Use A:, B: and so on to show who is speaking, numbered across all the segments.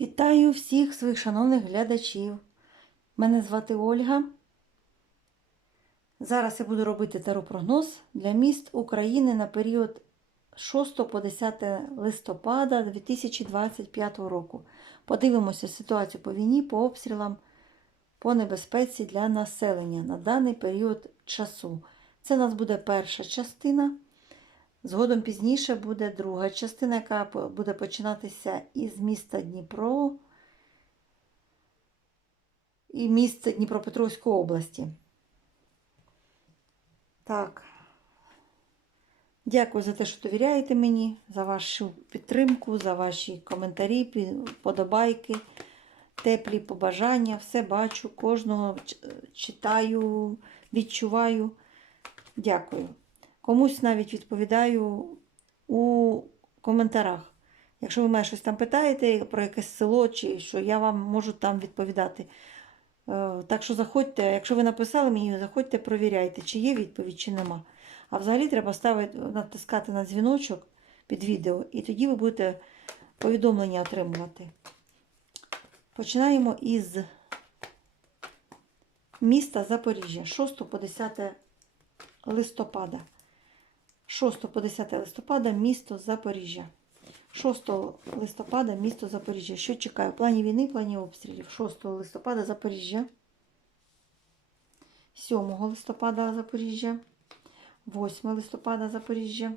A: Вітаю всіх своїх шановних глядачів. Мене звати Ольга. Зараз я буду робити таропрогноз для міст України на період 6 по 10 листопада 2025 року. Подивимося ситуацію по війні, по обстрілам, по небезпеці для населення на даний період часу. Це у нас буде перша частина. Згодом пізніше буде друга частина, яка буде починатися із міста Дніпро і міста Дніпропетровської області. Так. Дякую за те, що довіряєте мені, за вашу підтримку, за ваші коментарі, подобайки, теплі побажання. Все бачу, кожного читаю, відчуваю. Дякую. Комусь навіть відповідаю у коментарях. Якщо ви мене щось там питаєте про якесь село чи що, я вам можу там відповідати. Е, Так що заходьте, якщо ви написали мені, заходьте, провіряйте, чи є відповідь, чи нема. А взагалі треба ставити, натискати на дзвіночок під відео, і тоді ви будете повідомлення отримувати. Починаємо із міста Запоріжжя 6 по 10 листопада. 6 по 10 листопада місто Запоріжжя. 6 листопада місто Запоріжжя. Що чекає? В плані війни, плані обстрілів. 6 листопада Запоріжжя. 7 листопада Запоріжжя. 8 листопада Запоріжжя.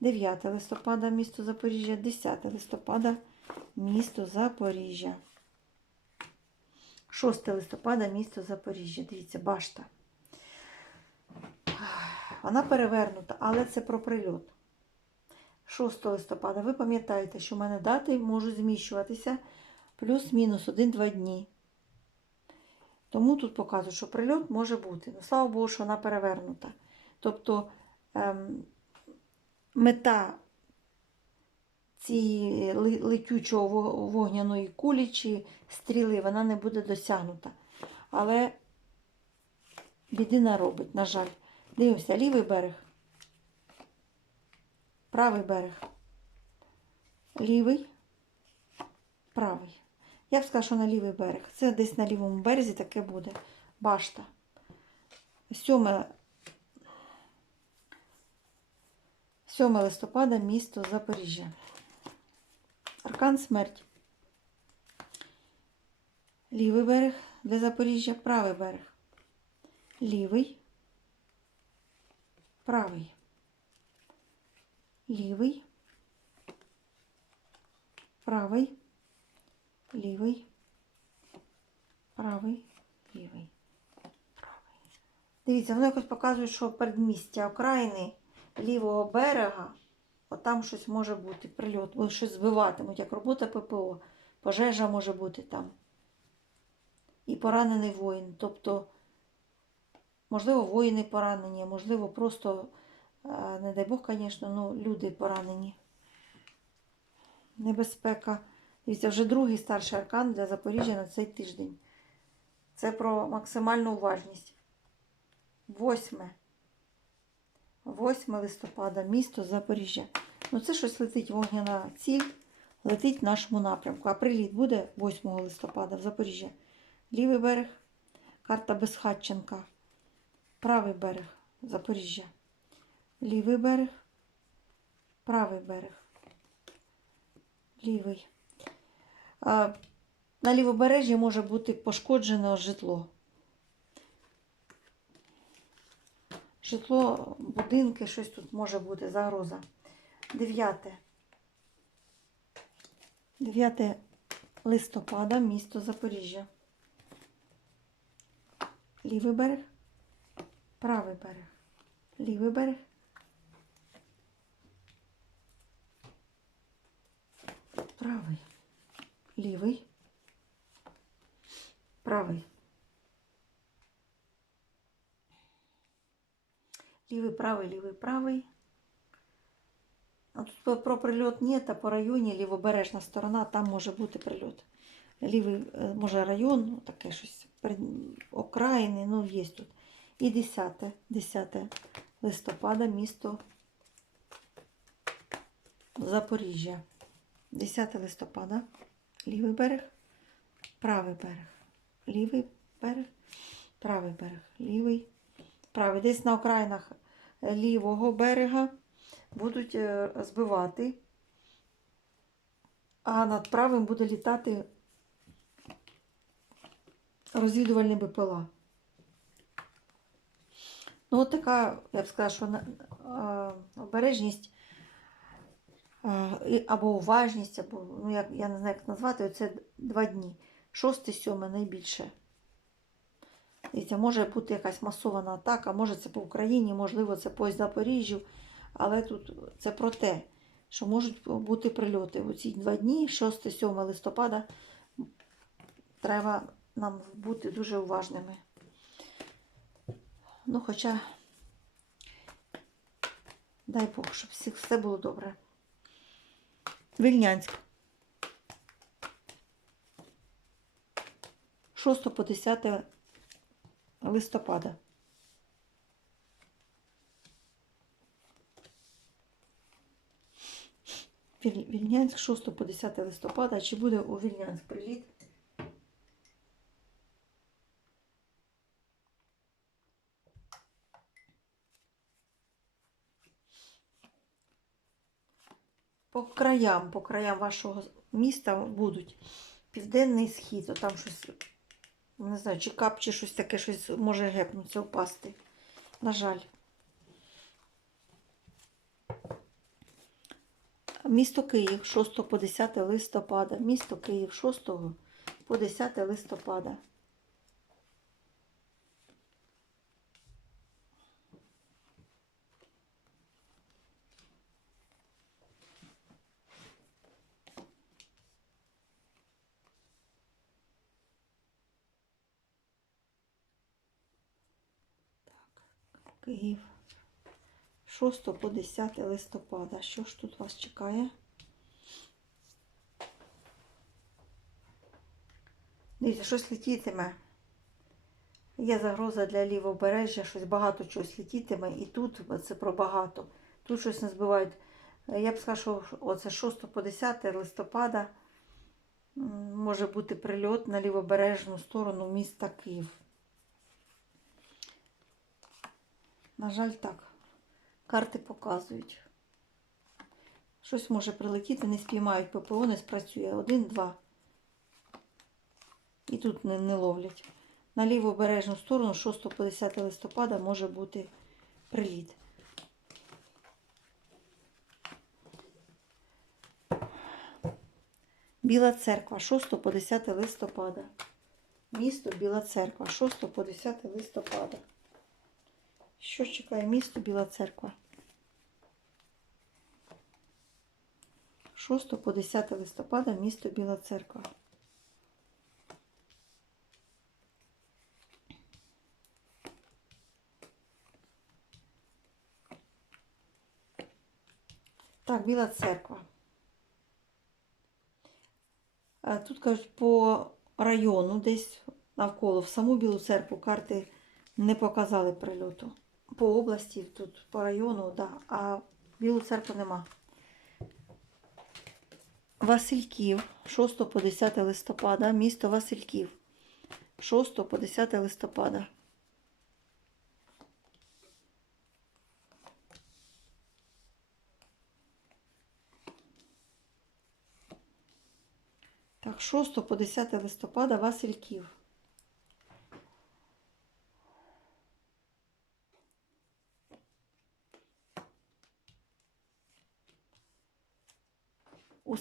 A: 9 листопада місто Запоріжжя. 10 листопада місто Запоріжжя. 6 листопада місто Запоріжжя. Дивіться, башта. Вона перевернута, але це про прильот. 6 листопада. Ви пам'ятаєте, що в мене дати можуть зміщуватися плюс-мінус 1-2 дні. Тому тут показують, що прильот може бути. Ну, слава Богу, що вона перевернута. Тобто ем, мета цієї летючого вогняної кулі чи стріли, вона не буде досягнута. Але біди наробить, на жаль. Дивимося, лівий берег. Правий берег. Лівий. Правий. Я б сказала, що на лівий берег. Це десь на лівому березі таке буде. Башта. 7, 7 листопада, місто Запоріжжя. Аркан смерть. Лівий берег для Запоріжжя, правий берег. Лівий. Правий. Лівий. Правий. Лівий. Правий. Лівий. Правий. Дивіться, воно якось показує, що передмістя окраїни лівого берега, отам щось може бути, прильот, бо щось збиватимуть, як робота ППО. Пожежа може бути там. І поранений воїн. Тобто, можливо, воїни поранені, можливо, просто, е, не дай Бог, звісно, ну, люди поранені. Небезпека. Дивіться, вже другий старший аркан для Запоріжжя на цей тиждень. Це про максимальну уважність. Восьме. 8 листопада, місто Запоріжжя. Ну, це щось летить вогняна ціль, летить в нашому напрямку. А приліт буде 8 листопада в Запоріжжя. Лівий берег, карта Безхатченка. Правий берег Запоріжжя. Лівий берег, правий берег. Лівий. На лівобережжі може бути пошкоджене житло. Житло, будинки, щось тут може бути, загроза. Дев'яте. 9 листопада, місто Запоріжжя. Лівий берег, правий берег. Лівий берег. Правий. Лівий. Правий. Лівий, правий, лівий, правий. А тут про прильот нет, а по районі лівобережна сторона, там може бути прильот. Лівий, е, може район, ну, таке щось, окраїни, ну, є тут. І 10, 10 листопада, місто Запоріжжя. 10 листопада, лівий берег, правий берег, лівий берег, правий берег, лівий, правий. Десь на окраїнах лівого берега будуть е, збивати, а над правим буде літати розвідувальний БПЛА. Ну, от така, я б сказала, що обережність або уважність, або ну, як, я не знаю, як назвати, це два дні. Шосте, сьоме найбільше. Дивіться, може бути якась масована атака, може це по Україні, можливо, це по Запоріжжю, але тут це про те, що можуть бути прильоти. У ці два дні, 6-7 листопада, треба нам бути дуже уважними. Ну, хоча, дай Бог, щоб всіх все було добре. Вільнянськ. 6 по 10 листопада. Вільнянськ 6 по 10 листопада. Чи буде у Вільнянськ приліт? По краям, по краям вашого міста будуть південний схід, о, там щось, не знаю, чи кап, чи щось таке, щось може гепнутися, впасти. На жаль. Місто Київ 6 по 10 листопада. Місто Київ 6 по 10 листопада. Київ. 6 по 10 листопада. Що ж тут вас чекає? Дивіться, щось летітиме. Є загроза для лівобережжя, щось багато чогось летітиме. І тут це про багато. Тут щось не збивають. Я б сказала, що оце 6 по 10 листопада може бути прильот на лівобережну сторону міста Київ. На жаль, так. Карти показують. Щось може прилетіти, не спіймають ППО, не спрацює. Один, два. І тут не, не ловлять. На лівобережну сторону 6 по 10 листопада може бути приліт. Біла церква 6 по 10 листопада. Місто Біла церква 6 по 10 листопада. Що чекає місто Біла Церква? 6 по 10 листопада місто Біла Церква. Так, Біла Церква. Е, Тут кажуть по району, десь навколо, в саму Білу церкву карти не показали прильоту. По області, тут по району, да, а Білу церкву нема. Васильків, 6 по 10 листопада, місто Васильків. 6 по 10 листопада. Так, 6 по 10 листопада Васильків.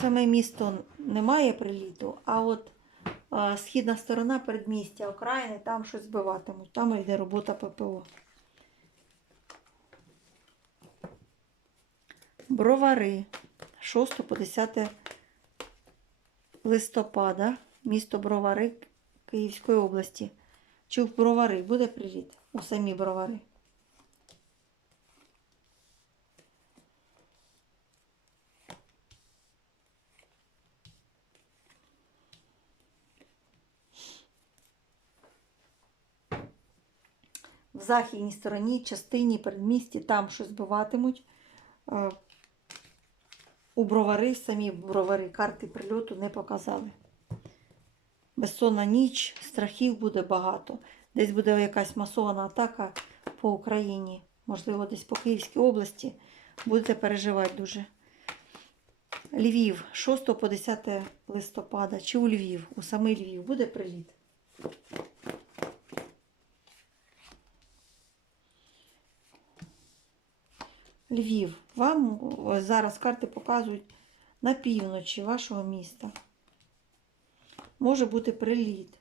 A: Саме місто немає приліту, а от а, східна сторона передмістя окраїни, там щось збиватимуть. Там йде робота ППО. Бровари 6 по 10 листопада, місто Бровари Київської області. Чи в Бровари буде приліт? У самі Бровари. В західній стороні, частині, передмісті, там щось збиватимуть. Е, У бровари, самі бровари, карти прильоту не показали. безсонна ніч, страхів буде багато. Десь буде якась масована атака по Україні, можливо, десь по Київській області. Будете переживати дуже. Львів, 6 по 10 листопада, чи у Львів, у самий Львів буде приліт. Львів. Вам зараз карти показують на півночі вашого міста. Може бути приліт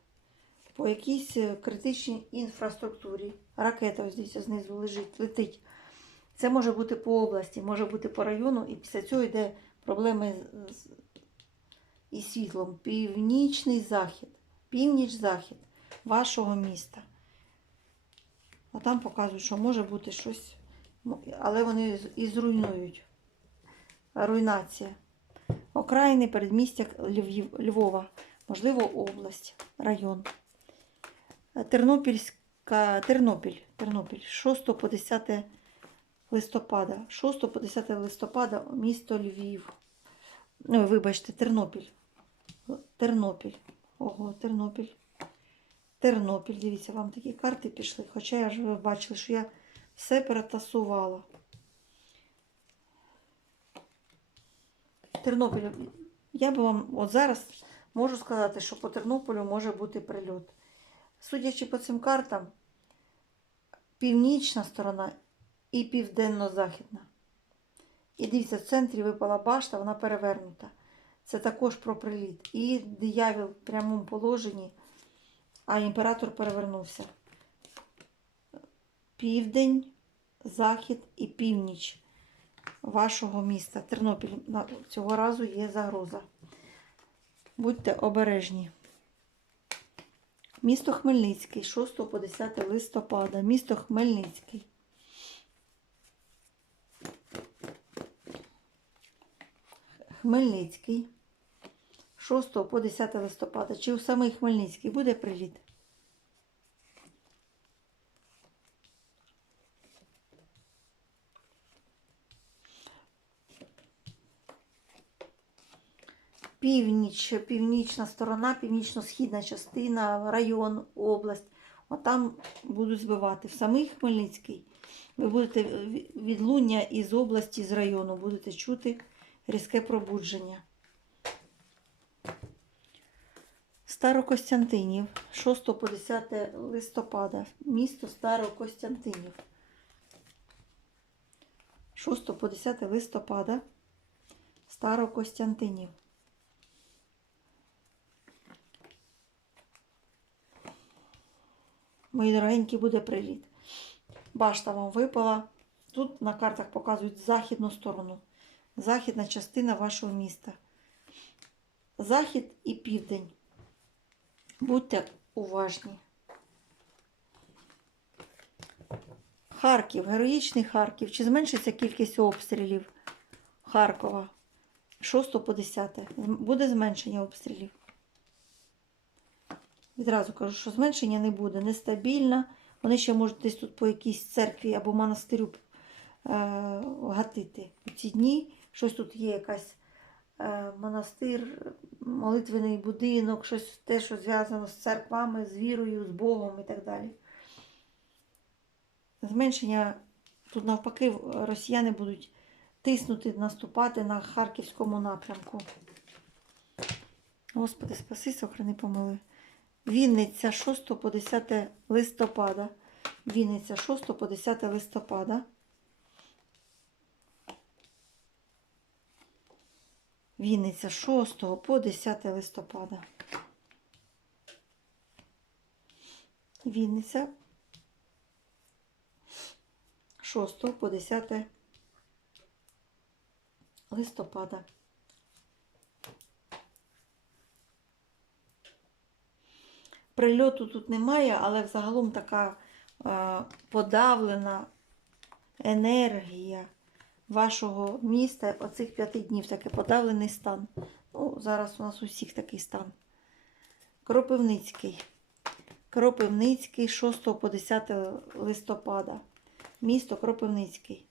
A: по якійсь е, критичній інфраструктурі. Ракета ось дивіться, знизу лежить, летить. Це може бути по області, може бути по району, і після цього йде проблеми з- із світлом. Північний захід, північ-захід вашого міста. А там показують, що може бути щось, але вони і зруйнують. Руйнація. Окраїни передмістя Львова, можливо, область, район. Тернопільська, Тернопіль, Тернопіль, 6 по 10 листопада. 6 по 10 листопада місто Львів. Ну, вибачте, Тернопіль. Тернопіль. Ого, Тернопіль. Тернопіль. Дивіться, вам такі карти пішли. Хоча я ж ви бачили, що я все перетасувала. Тернопіль. Я би вам от зараз можу сказати, що по Тернополю може бути прильот. Судячи по цим картам, північна сторона і південно-західна. І дивіться, в центрі випала башта, вона перевернута. Це також про приліт. І диявіл в прямому положенні, а імператор перевернувся. Південь, захід і північ вашого міста. Тернопіль цього разу є загроза. Будьте обережні. Місто Хмельницький, 6 по 10 листопада. Місто Хмельницький. Хмельницький. 6 по 10 листопада. Чи у самий Хмельницький буде приліт? Північ, північна сторона, північно-східна частина, район, область. Отам будуть збивати. В самий Хмельницький ви будете відлуння із області, з району, будете чути різке пробудження. Старокостянтинів, 6 по 10 листопада, місто Старокостянтинів. 6 по 10 листопада, Старокостянтинів. Мої дорогенькі, буде приліт. Башта вам випала. Тут на картах показують західну сторону. Західна частина вашого міста. Захід і південь. Будьте уважні. Харків, героїчний Харків. Чи зменшиться кількість обстрілів Харкова? 6 по 10. Буде зменшення обстрілів. Відразу кажу, що зменшення не буде. Нестабільна. Вони ще можуть десь тут по якійсь церкві або монастирю е, гатити. У ці дні щось тут є якась е, монастир, молитвений будинок, щось те, що зв'язано з церквами, з вірою, з Богом і так далі. Зменшення тут навпаки росіяни будуть тиснути, наступати на харківському напрямку. Господи, спаси, сохрани, помили. Вінниця 6 по 10 листопада. Вінниця 6 по 10 листопада. Вінниця 6 по 10 листопада. Вінниця 6 по 10 листопада. Прильоту тут немає, але взагалом така е, подавлена енергія вашого міста оцих п'яти днів, такий подавлений стан. Ну, зараз у нас у всіх такий стан. Кропивницький. Кропивницький 6 по 10 листопада. Місто Кропивницький.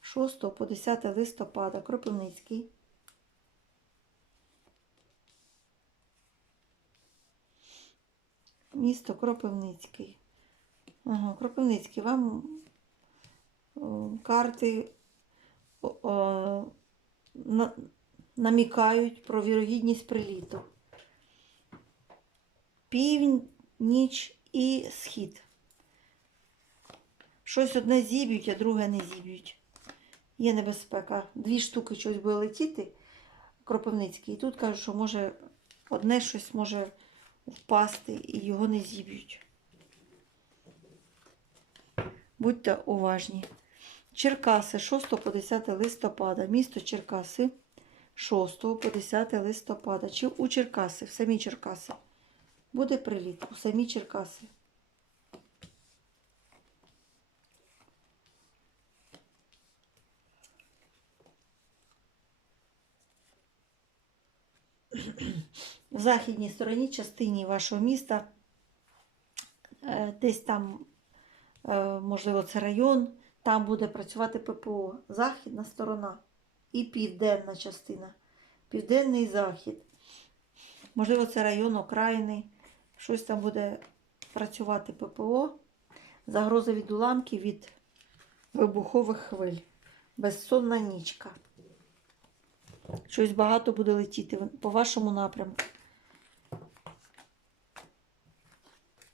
A: 6 по 10 листопада. Кропивницький. Місто Кропивницький. Ага, Кропивницький, вам карти о, на, намікають про вірогідність приліту. Північ ніч і схід. Щось одне зіб'ють, а друге не зіб'ють. Є небезпека. Дві штуки щось буде летіти, Кропивницький. І тут кажуть, що може одне щось може впасти і його не зіб'ють. Будьте уважні. Черкаси 6 по 10 листопада. Місто Черкаси 6 по 10 листопада. Чи у Черкаси, в самі Черкаси. Буде приліт у самі Черкаси. В західній стороні частині вашого міста, е, десь там, е, можливо, це район, там буде працювати ППО. Західна сторона і південна частина. Південний захід. Можливо, це район окраїни. Щось там буде працювати ППО. Загроза від уламків від вибухових хвиль. Безсонна нічка. Щось багато буде летіти по вашому напрямку.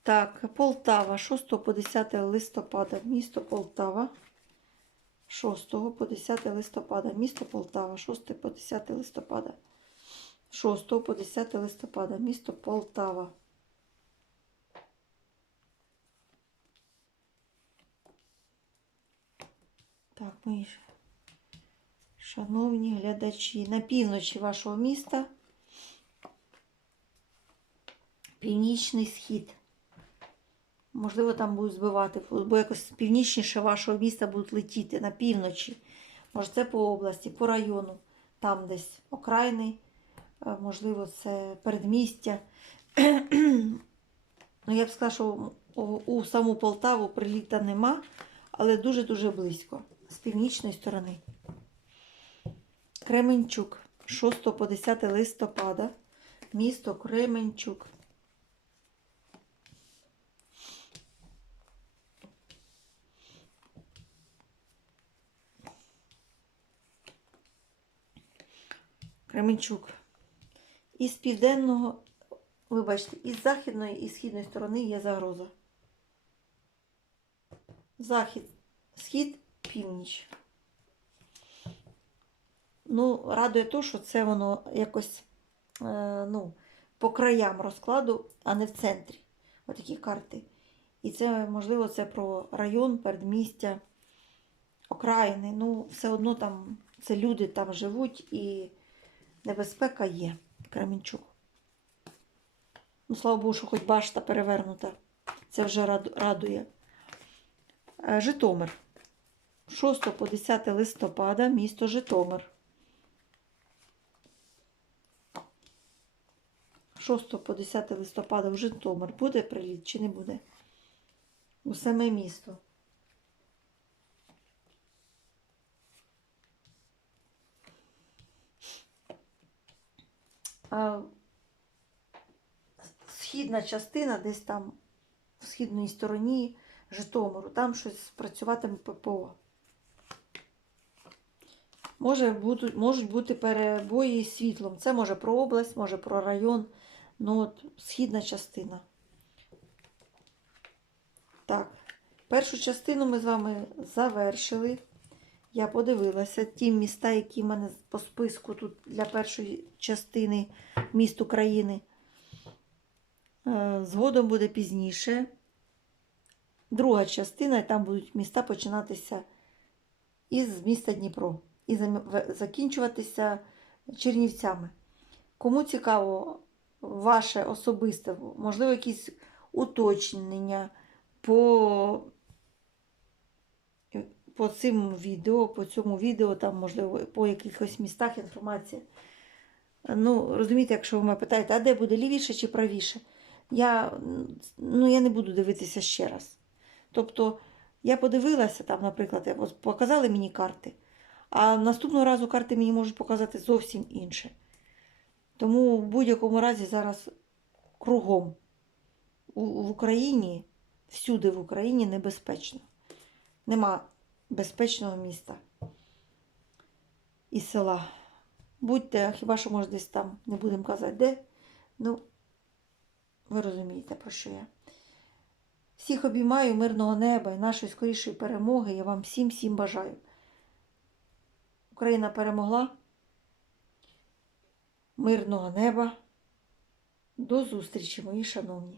A: Так, Полтава, 6 по 10 листопада, місто Полтава. 6 по 10 листопада, місто Полтава, 6 по 10 листопада. 6 по 10 листопада, місто Полтава. Так, мої шановні глядачі, на півночі вашого міста північний схід. Можливо, там будуть збивати, бо якось північніше вашого міста будуть летіти на півночі. Може, це по області, по району, там десь окраїни, е, можливо, це передмістя. Ну, я б сказала, що у саму Полтаву приліта нема, але дуже-дуже близько з північної сторони. Кременчук, 6 по 10 листопада, місто Кременчук. Кременчук. Із південного, вибачте, із західної і східної сторони є загроза. Захід, схід, північ. Ну, радує то, що це воно якось е, ну, по краям розкладу, а не в центрі. Отакі карти. І це, можливо, це про район, передмістя, окраїни. Ну, все одно там це люди там живуть і небезпека є. Кременчук. Ну, слава Богу, що хоч башта перевернута. Це вже радує. Е, Житомир. 6 по 10 листопада, місто Житомир. 6 по 10 листопада в Житомир. Буде приліт чи не буде? У саме місто. Східна частина, десь там в східній стороні Житомиру, там щось спрацюватиме ППО. Може, будуть, можуть бути перебої з світлом. Це може про область, може про район. Ну, от, східна частина. Так, першу частину ми з вами завершили. Я подивилася ті міста, які в мене по списку тут для першої частини міст України. Е, Згодом буде пізніше. Друга частина, і там будуть міста починатися із міста Дніпро і закінчуватися Чернівцями. Кому цікаво ваше особисте, можливо, якісь уточнення по, по цим відео, по цьому відео, там, можливо, по якихось містах інформація. Ну, розумієте, якщо ви мене питаєте, а де буде лівіше чи правіше? Я, ну, я не буду дивитися ще раз. Тобто, я подивилася там, наприклад, показали мені карти, а наступного разу карти мені можуть показати зовсім інше. Тому в будь-якому разі зараз кругом в Україні, всюди в Україні небезпечно. Нема безпечного міста і села. Будьте, хіба що може десь там, не будемо казати, де. Ну, ви розумієте, про що я. Всіх обіймаю мирного неба і нашої скорішої перемоги. Я вам всім всім бажаю. Україна перемогла. Мирного неба. До зустрічі, мої шановні.